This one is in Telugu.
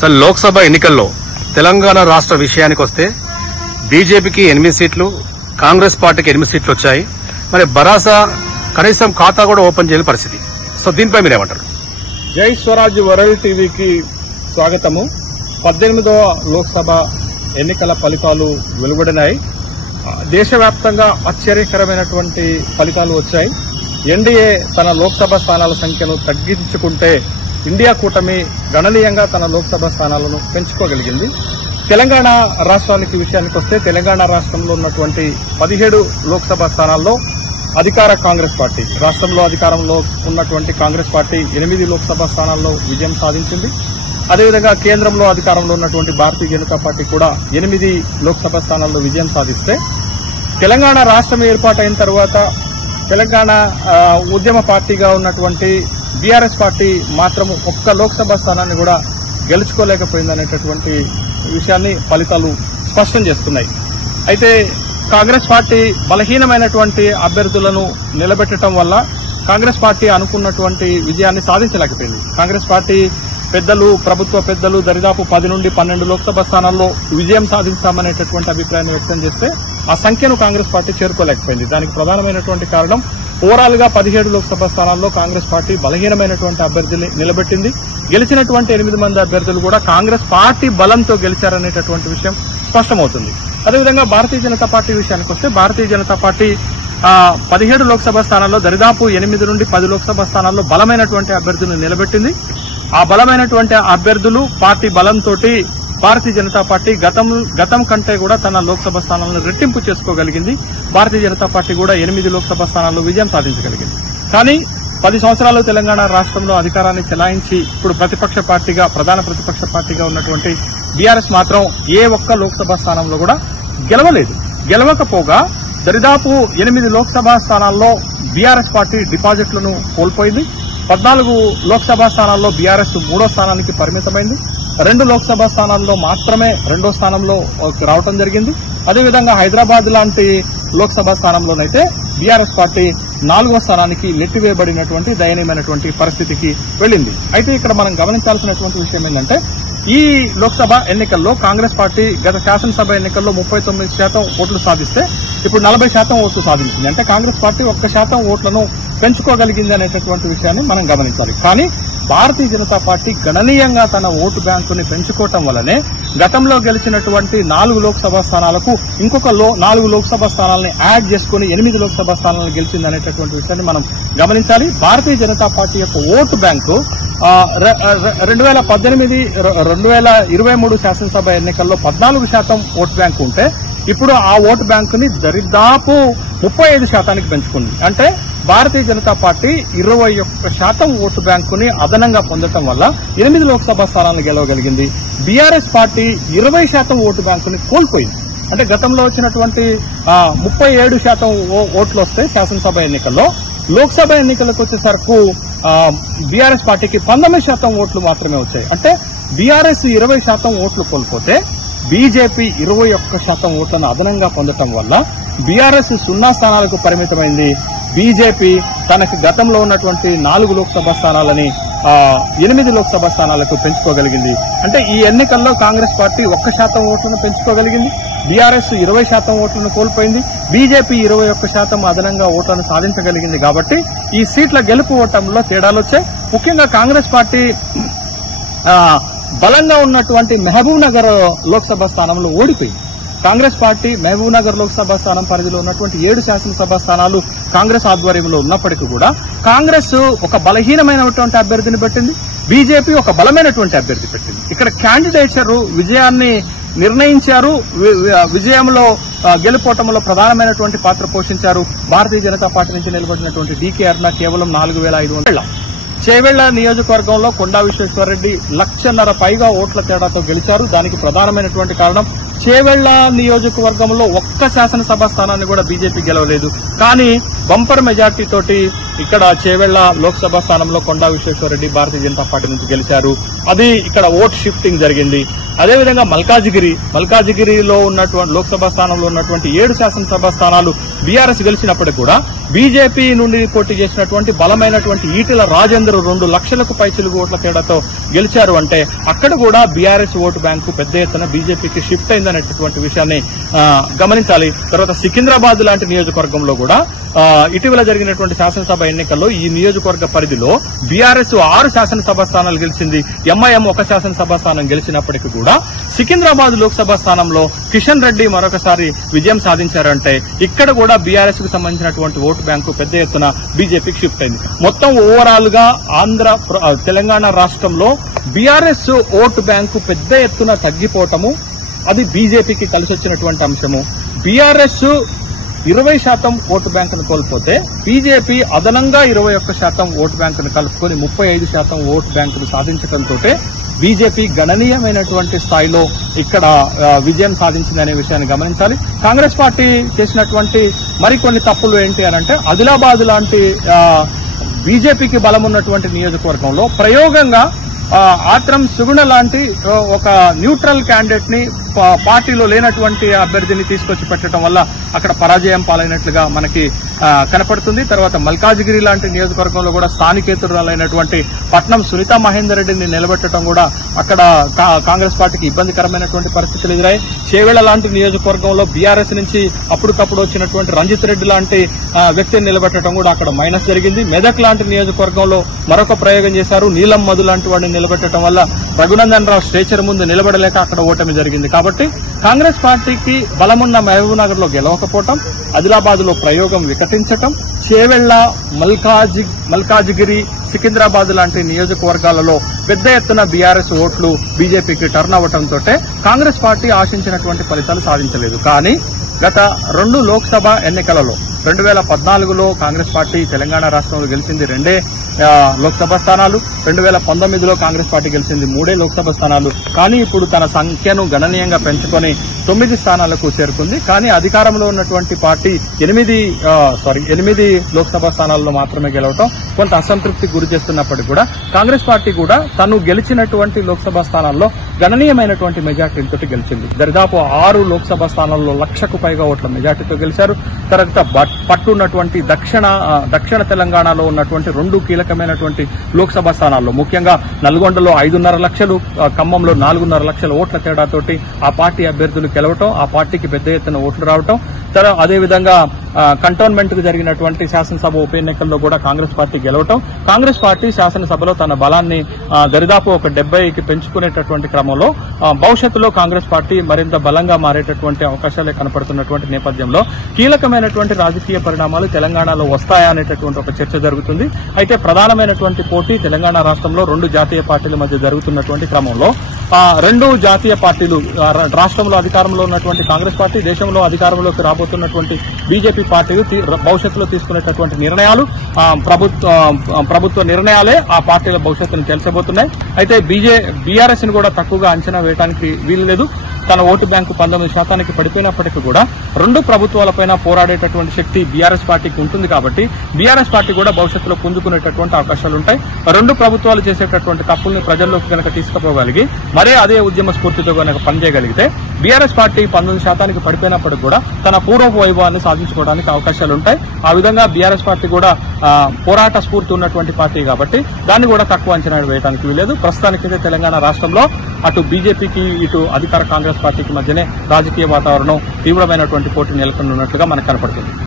సార్, లోక్సభ ఎన్నికల్లో తెలంగాణ రాష్ట్ర విషయానికి వస్తే బీజేపీకి 8 సీట్లు, కాంగ్రెస్ పార్టీకి 8 సీట్లు వచ్చాయి. మరి భరాసా కనీసం ఖాతా కూడా ఓపెన్ చేయని పరిస్థితి. సో దీనిపై మీరేమంటారు? జై స్వరాజ్ వరల్డ్ టీవీకి స్వాగతము. 18వ లోక్సభ ఎన్నికల ఫలితాలు వెలువడినాయి. దేశవ్యాప్తంగా ఆశ్చర్యకరమైనటువంటి ఫలితాలు వచ్చాయి. ఎన్డీఏ తన లోక్సభ స్థానాల సంఖ్యను తగ్గించుకుంటే ఇండియా కూటమి గణనీయంగా తన లోక్సభ స్థానాలను పెంచుకోగలిగింది. తెలంగాణ రాష్ట్రానికి విషయానికి వస్తే తెలంగాణ రాష్ట్రంలో ఉన్నటువంటి 17 లోక్సభ స్థానాల్లో అధికార కాంగ్రెస్ పార్టీ, రాష్ట్రంలో అధికారంలో ఉన్నటువంటి కాంగ్రెస్ పార్టీ 8 లోక్సభ స్థానాల్లో విజయం సాధించింది. అదేవిధంగా కేంద్రంలో అధికారంలో ఉన్నటువంటి భారతీయ జనతా పార్టీ కూడా 8 లోక్సభ స్థానాల్లో విజయం సాధిస్తే, తెలంగాణ రాష్ట్రం ఏర్పాటైన తర్వాత తెలంగాణ ఉద్యమ పార్టీగా ఉన్నటువంటి బీఆర్ఎస్ పార్టీ మాత్రం ఒక్క లోక్సభ స్థానాన్ని కూడా గెలుచుకోలేకపోయిందనేటటువంటి విషయాన్ని ఫలితాలు స్పష్టం చేస్తున్నాయి. అయితే కాంగ్రెస్ పార్టీ బలహీనమైనటువంటి అభ్యర్థులను నిలబెట్టడం వల్ల కాంగ్రెస్ పార్టీ అనుకున్నటువంటి విజయాన్ని సాధించలేకపోయింది. కాంగ్రెస్ పార్టీ పెద్దలు, ప్రభుత్వ పెద్దలు దరిదాపు 10 నుండి 12 లోక్సభ స్థానాల్లో విజయం సాధిస్తామనేటటువంటి అభిప్రాయాన్ని వ్యక్తం చేస్తే ఆ సంఖ్యను కాంగ్రెస్ పార్టీ చేరుకోలేకపోయింది. దానికి ప్రధానమైనటువంటి కారణం ఓవరాల్ గా 17 లోక్సభ స్థానాల్లో కాంగ్రెస్ పార్టీ బలహీనమైనటువంటి అభ్యర్థుల్ని నిలబెట్టింది. గెలిచినటువంటి 8 మంది అభ్యర్థులు కూడా కాంగ్రెస్ పార్టీ బలంతో గెలిచారనేటటువంటి విషయం స్పష్టమవుతుంది. అదేవిధంగా భారతీయ జనతా పార్టీ విషయానికి వస్తే భారతీయ జనతా పార్టీ 17 లోక్సభ స్థానాల్లో దరిదాపు 8 నుండి 10 లోక్సభ స్థానాల్లో బలమైనటువంటి అభ్యర్థులను నిలబెట్టింది. ఆ బలమైనటువంటి అభ్యర్థులు పార్టీ బలంతో భారతీయ జనతా పార్టీ గతం కంటే కూడా తన లోక్సభ స్థానాలను రెట్టింపు చేసుకోగలిగింది. భారతీయ జనతా పార్టీ కూడా 8 లోక్సభ స్థానాల్లో విజయం సాధించగలిగింది. కానీ 10 సంవత్సరాలు తెలంగాణ రాష్ట్రంలో అధికారాన్ని చెలాయించి ఇప్పుడు ప్రధాన ప్రతిపక్ష పార్టీగా ఉన్నటువంటి బీఆర్ఎస్ మాత్రం ఏ ఒక్క లోక్సభ స్థానంలో కూడా గెలవలేదు. గెలవకపోగా దరిదాపు 8 లోక్సభ స్థానాల్లో బీఆర్ఎస్ పార్టీ డిపాజిట్లను కోల్పోయింది. 14 లోక్సభ స్థానాల్లో బీఆర్ఎస్ 3వ స్థానానికి పరిమితమైంది. 2 లోక్సభ స్థానాల్లో మాత్రమే 2వ స్థానంలో రావడం జరిగింది. అదేవిధంగా హైదరాబాద్ లాంటి లోక్సభ స్థానంలోనైతే బీఆర్ఎస్ పార్టీ 4వ స్థానానికి నెట్టివేయబడినటువంటి దయనీయమైనటువంటి పరిస్థితికి వెళ్లింది. అయితే ఇక్కడ మనం గమనించాల్సినటువంటి విషయం ఏంటంటే, ఈ లోక్సభ ఎన్నికల్లో కాంగ్రెస్ పార్టీ గత శాసనసభ ఎన్నికల్లో 39% ఓట్లు సాధిస్తే ఇప్పుడు 40% ఓట్లు సాధించింది. అంటే కాంగ్రెస్ పార్టీ 1% ఓట్లను పెంచుకోగలిగింది అనేటటువంటి విషయాన్ని మనం గమనించాలి. కానీ భారతీయ జనతా పార్టీ గణనీయంగా తన ఓటు బ్యాంకుని పెంచుకోవటం వల్లనే గతంలో గెలిచినటువంటి 4 లోక్సభ స్థానాలకు ఇంకొక 4 లోక్సభ స్థానాలను యాడ్ చేసుకుని 8 లోక్సభ స్థానాలను గెలిచింది అనేటటువంటి విషయాన్ని మనం గమనించాలి. భారతీయ జనతా పార్టీ యొక్క ఓటు బ్యాంకు 2023 శాసనసభ ఎన్నికల్లో 14% ఓటు బ్యాంకు ఉంటే ఇప్పుడు ఆ ఓటు బ్యాంకుని దరిదాపు 35% పెంచుకుంది. అంటే భారతీయ జనతా పార్టీ 21% ఓటు బ్యాంకుని అదనంగా పొందడం వల్ల 8 లోక్సభ స్థానాలను గెలవగలిగింది. బీఆర్ఎస్ పార్టీ 20% ఓటు బ్యాంకుని కోల్పోయింది. అంటే గతంలో వచ్చినటువంటి 37% ఓట్లు వస్తే శాసనసభ ఎన్నికల్లో, లోక్సభ ఎన్నికలకు వచ్చేసరికి బీఆర్ఎస్ పార్టీకి 19% ఓట్లు మాత్రమే వచ్చాయి. అంటే బీఆర్ఎస్ 20% ఓట్లు కోల్పోతే బీజేపీ 21% ఓట్లను అదనంగా పొందడం వల్ల బీఆర్ఎస్ 0 స్థానాలకు పరిమితమైంది. బీజేపీ తనకు గతంలో ఉన్నటువంటి 4 లోక్సభ స్థానాలని 8 లోక్సభ స్థానాలకు పెంచుకోగలిగింది. అంటే ఈ ఎన్నికల్లో కాంగ్రెస్ పార్టీ 1% ఓట్లను పెంచుకోగలిగింది. బీఆర్ఎస్ 20% ఓట్లను కోల్పోయింది. బీజేపీ 21% అదనంగా ఓట్లను సాధించగలిగింది. కాబట్టి ఈ సీట్ల గెలుపు ఓటంలో తేడాలు వచ్చాయి. ముఖ్యంగా కాంగ్రెస్ పార్టీ బలంగా ఉన్నటువంటి మహబూబ్ నగర్ లోక్సభ స్థానంలో ఓడిపోయింది. కాంగ్రెస్ పార్టీ మహబూబ్ నగర్ లోక్సభ స్థానం పరిధిలో ఉన్నటువంటి 7 శాసనసభ స్థానాలు కాంగ్రెస్ ఆధ్వర్యంలో ఉన్నప్పటికీ కూడా కాంగ్రెస్ ఒక బలహీనమైనటువంటి అభ్యర్థిని పెట్టింది. బీజేపీ ఒక బలమైనటువంటి అభ్యర్థి పెట్టింది. ఇక్కడ క్యాండిడేచర్ విజయాన్ని నిర్ణయించారు. విజయంలో గెలుపోవటంలో ప్రధానమైనటువంటి పాత్ర పోషించారు. భారతీయ జనతా పార్టీ నుంచి నిలబడినటువంటి డీకే అరుణ కేవలం 4500. చేవెళ్ల నియోజకవర్గంలో కొండా విశ్వేశ్వరరెడ్డి 1,50,000 పైగా ఓట్ల తేడాతో గెలిచారు. దానికి ప్రధానమైనటువంటి కారణం చేవెళ్ల నియోజకవర్గంలో ఒక్క శాసనసభ స్థానాన్ని కూడా బీజేపీ గెలవలేదు. కానీ బంపర్ మెజార్టీ తోటి ఇక్కడ చేవెళ్ల లోక్సభ స్థానంలో కొండా విశ్వేశ్వరరెడ్డి భారతీయ జనతా పార్టీ నుంచి గెలిచారు. అది ఇక్కడ ఓట్ షిఫ్టింగ్ జరిగింది. అదేవిధంగా మల్కాజిగిరిలో ఉన్నటువంటి లోక్సభ స్థానంలో ఉన్నటువంటి 7 శాసనసభ స్థానాలు బీఆర్ఎస్ గెలిచినప్పటికీ కూడా బీజేపీ నుండి పోటీ చేసినటువంటి బలమైనటువంటి ఈటెల రాజేందర్ 2 లక్షలకు పైచిలుగు ఓట్ల తేడాతో గెలిచారు అంటే అక్కడ కూడా బీఆర్ఎస్ ఓటు బ్యాంకు పెద్ద ఎత్తున బీజేపీకి షిఫ్ట్ అయిందనేటటువంటి విషయాన్ని గమనించాలి. తర్వాత సికింద్రాబాద్ లాంటి నియోజకవర్గంలో కూడా ఇటీవల జరిగినటువంటి శాసనసభ ఎన్నికల్లో ఈ నియోజకవర్గ పరిధిలో బీఆర్ఎస్ 6 శాసనసభ స్థానాలు గెలిచింది. ఎంఐఎం 1 శాసనసభ స్థానం గెలిచినప్పటికీ కూడా సికింద్రాబాద్ లోక్సభ స్థానంలో కిషన్ రెడ్డి మరొకసారి విజయం సాధించారంటే ఇక్కడ కూడా బీఆర్ఎస్ కు సంబంధించినటువంటి ఓటు బ్యాంకు పెద్ద ఎత్తున బీజేపీకి షిఫ్ట్ అయింది. మొత్తం ఓవరాల్ గా తెలంగాణ రాష్ట్రంలో బీఆర్ఎస్ ఓటు బ్యాంకు పెద్ద ఎత్తున తగ్గిపోవటము అది బీజేపీకి కలిసి వచ్చినటువంటి అంశము. బీఆర్ఎస్ 20% ఓటు బ్యాంకును కోల్పోతే బీజేపీ అదనంగా 21% ఓటు బ్యాంకును కలుపుకొని 35% ఓటు బ్యాంకును సాధించడంతో బీజేపీ గణనీయమైనటువంటి స్థాయిలో ఇక్కడ విజయం సాధించిందనే విషయాన్ని గమనించాలి. కాంగ్రెస్ పార్టీ చేసినటువంటి మరికొన్ని తప్పులు ఏంటి అనంటే ఆదిలాబాద్ లాంటి బీజేపీకి బలం ఉన్నటువంటి నియోజకవర్గంలో ప్రయోగంగా ఆత్రం సుగుణ లాంటి ఒక న్యూట్రల్ క్యాండిడేట్ ని పార్టీలో లేనటువంటి అభ్యర్థిని తీసుకొచ్చి పెట్టడం వల్ల అక్కడ పరాజయం పాలైనట్లుగా మనకి కనపడుతుంది. తర్వాత మల్కాజిగిరి లాంటి నియోజకవర్గంలో కూడా స్థానికేతరులైనటువంటి పట్నం సునీతా మహేందర్ రెడ్డిని నిలబెట్టడం కూడా అక్కడ కాంగ్రెస్ పార్టీకి ఇబ్బందికరమైనటువంటి పరిస్థితులు ఎదురాయి. చేవెళ్ల లాంటి నియోజకవర్గంలో బీఆర్ఎస్ నుంచి అప్పటికప్పుడు వచ్చినటువంటి రంజిత్ రెడ్డి లాంటి వ్యక్తిని నిలబెట్టడం కూడా అక్కడ మైనస్ జరిగింది. మెదక్ లాంటి నియోజకవర్గంలో మరొక ప్రయోగం చేశారు. నీలం మధు లాంటి వాడిని నిలబెట్టడం వల్ల రఘునందన్ రావు స్టేచర్ ముందు నిలబడలేక అక్కడ ఓటమి జరిగింది. కాబట్టి కాంగ్రెస్ పార్టీకి బలమున్న మహబూబ్ నగర్ లో గెలవకపోవటం, ఆదిలాబాద్ లో ప్రయోగం వికటించటం, చేవెళ్ల, మల్కాజిగిరి, సికింద్రాబాద్ లాంటి నియోజకవర్గాలలో పెద్ద ఎత్తున బీఆర్ఎస్ ఓట్లు బీజేపీకి టర్న్ అవ్వడంతో కాంగ్రెస్ పార్టీ ఆశించినటువంటి ఫలితాలు సాధించలేదు. కానీ గత 2 లోక్సభ ఎన్నికలలో 2014లో కాంగ్రెస్ పార్టీ తెలంగాణ రాష్ట్రంలో గెలిచింది 2 లోక్సభ స్థానాలు, 2019లో కాంగ్రెస్ పార్టీ గెలిచింది 3 లోక్సభ స్థానాలు. కానీ ఇప్పుడు తన సంఖ్యను గణనీయంగా పెంచుకొని 9 స్థానాలకు చేరుకుంది. కానీ అధికారంలో ఉన్నటువంటి పార్టీ 8 లోక్సభ స్థానాల్లో మాత్రమే గెలవటం కొంత అసంతృప్తికి గురి చేస్తున్నప్పటికీ కూడా కాంగ్రెస్ పార్టీ కూడా తను గెలిచినటువంటి లోక్సభ స్థానాల్లో గణనీయమైనటువంటి మెజార్టీలతో గెలిచింది. దరిదాపు 6 లోక్సభ స్థానాల్లో 1,00,000కు పైగా ఓట్ల మెజార్టీతో గెలిచారు. తర్వాత పట్టున్నటువంటి దక్షిణ తెలంగాణలో ఉన్నటువంటి 2 కీలకమైనటువంటి లోక్సభ స్థానాల్లో ముఖ్యంగా నల్గొండలో 5.5 లక్షలు, ఖమ్మంలో 4.5 లక్షల ఓట్ల తేడాతోటి ఆ పార్టీ అభ్యర్థులు గెలవటం, ఆ పార్టీకి పెద్ద ఎత్తున ఓట్లు రావటం, అదేవిధంగా కంటోన్మెంట్ కు జరిగినటువంటి శాసనసభ ఉప ఎన్నికల్లో కూడా కాంగ్రెస్ పార్టీ గెలవటం, కాంగ్రెస్ పార్టీ శాసనసభలో తన బలాన్ని దరిదాపు ఒక 70కి పెంచుకునేటటువంటి క్రమంలో భవిష్యత్తులో కాంగ్రెస్ పార్టీ మరింత బలంగా మారేటటువంటి అవకాశాలే కనపడుతున్నటువంటి నేపథ్యంలో కీలకమైనటువంటి రాజకీయ పరిణామాలు తెలంగాణలో వస్తాయా అనేటటువంటి ఒక చర్చ జరుగుతుంది. అయితే ప్రధానమైనటువంటి పోటీ తెలంగాణ రాష్ట్రంలో 2 జాతీయ పార్టీల మధ్య జరుగుతున్నటువంటి క్రమంలో 2 జాతీయ పార్టీలు రాష్ట్రంలో అధికారంలో ఉన్నటువంటి కాంగ్రెస్ పార్టీ, దేశంలో అధికారంలోకి రాబోతున్నటువంటి బీజేపీ పార్టీలు భవిష్యత్తులో తీసుకునేటటువంటి నిర్ణయాలు ప్రభుత్వ నిర్ణయాలే ఆ పార్టీల భవిష్యత్తును తెలిసబోతున్నాయి. అయితే బీఆర్ఎస్ ని కూడా తక్కువగా అంచనా వేయడానికి వీలులేదు. తన ఓటు బ్యాంకు 19% పడిపోయినప్పటికీ కూడా 2 ప్రభుత్వాలపైన పోరాడేటటువంటి శక్తి బీఆర్ఎస్ పార్టీకి ఉంటుంది. కాబట్టి బీఆర్ఎస్ పార్టీ కూడా భవిష్యత్తులో పుంజుకునేటటువంటి అవకాశాలుంటాయి. 2 ప్రభుత్వాలు చేసేటటువంటి తప్పుల్ని ప్రజల్లోకి కనుక తీసుకుపోగలిగి మరే అదే ఉద్యమ స్ఫూర్తితో కనుక పనిచేయగలిగితే బీఆర్ఎస్ పార్టీ 19% పడిపోయినప్పటికీ కూడా తన పూర్వపు వైభవాన్ని సాధించుకోవడానికి అవకాశాలుంటాయి. ఆ విధంగా బీఆర్ఎస్ పార్టీ కూడా పోరాట స్ఫూర్తి ఉన్నటువంటి పార్టీ కాబట్టి దాన్ని కూడా తక్కువ అంచనా వేయడానికి వీలేదు. ప్రస్తుతానికైతే తెలంగాణ రాష్ట్రంలో అటు బీజేపీకి ఇటు అధికార కాంగ్రెస్ పార్టీకి మధ్యనే రాజకీయ వాతావరణం తీవ్రమైనటువంటి పోటీ నెలకొన్నట్లుగా మనకు కనపడుతుంది.